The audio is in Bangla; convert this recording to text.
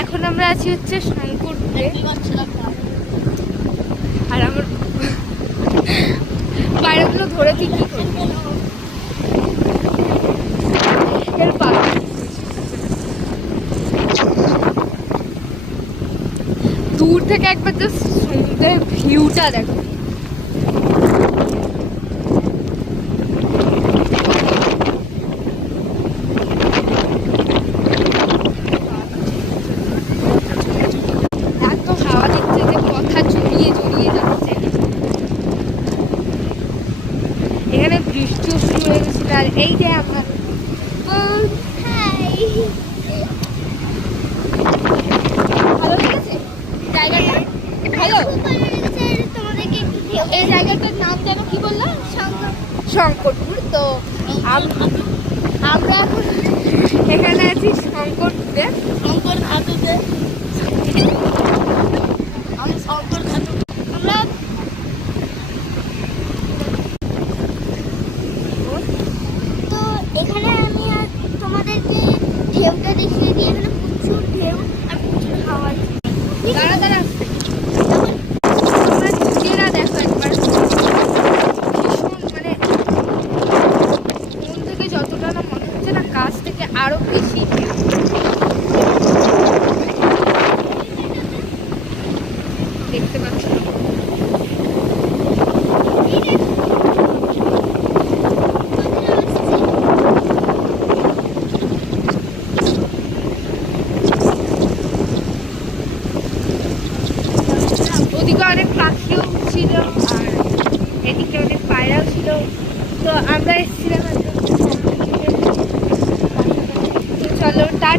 এখন আমরা আছি হচ্ছে শঙ্করপুরে। আর আমার বাইরেগুলো ধরে কি করবো, দূর থেকে একবার জাস্ট সমুদ্রের ভিউটা দেখো। এত হাওয়া দিচ্ছে যে কথা জড়িয়ে জড়িয়ে যাচ্ছে। এখানে বৃষ্টিও শুরু হয়ে গেছিল। আর এই যে আমার ভালো লেগেছে জায়গাটা, ভালো। এই জায়গাটার নাম যেন কি বললাম, শঙ্করপুর। তো আমরা এখন এখানে আছি শঙ্করপুরে। শঙ্কর ধাতুতে আমরা তো এখানে আমি আর তোমাদেরকে ঢেউটা দেখিয়ে দিই। এখানে প্রচুর ঢেউ আর প্রচুর হাওয়া। দাঁড়া দাঁড়া, তোমরা নিজেরা দেখো একবার। ভীষণ মানে মন থেকে যতটা না মনে হচ্ছে না, কাছ থেকে আরো বেশি দেখতে পাচ্ছি। ওদিকে অনেক পাখিও ছিল আর এদিকে অনেক পায়রাও ছিল। তো আমরা এসেছিলাম, চলো টাটা।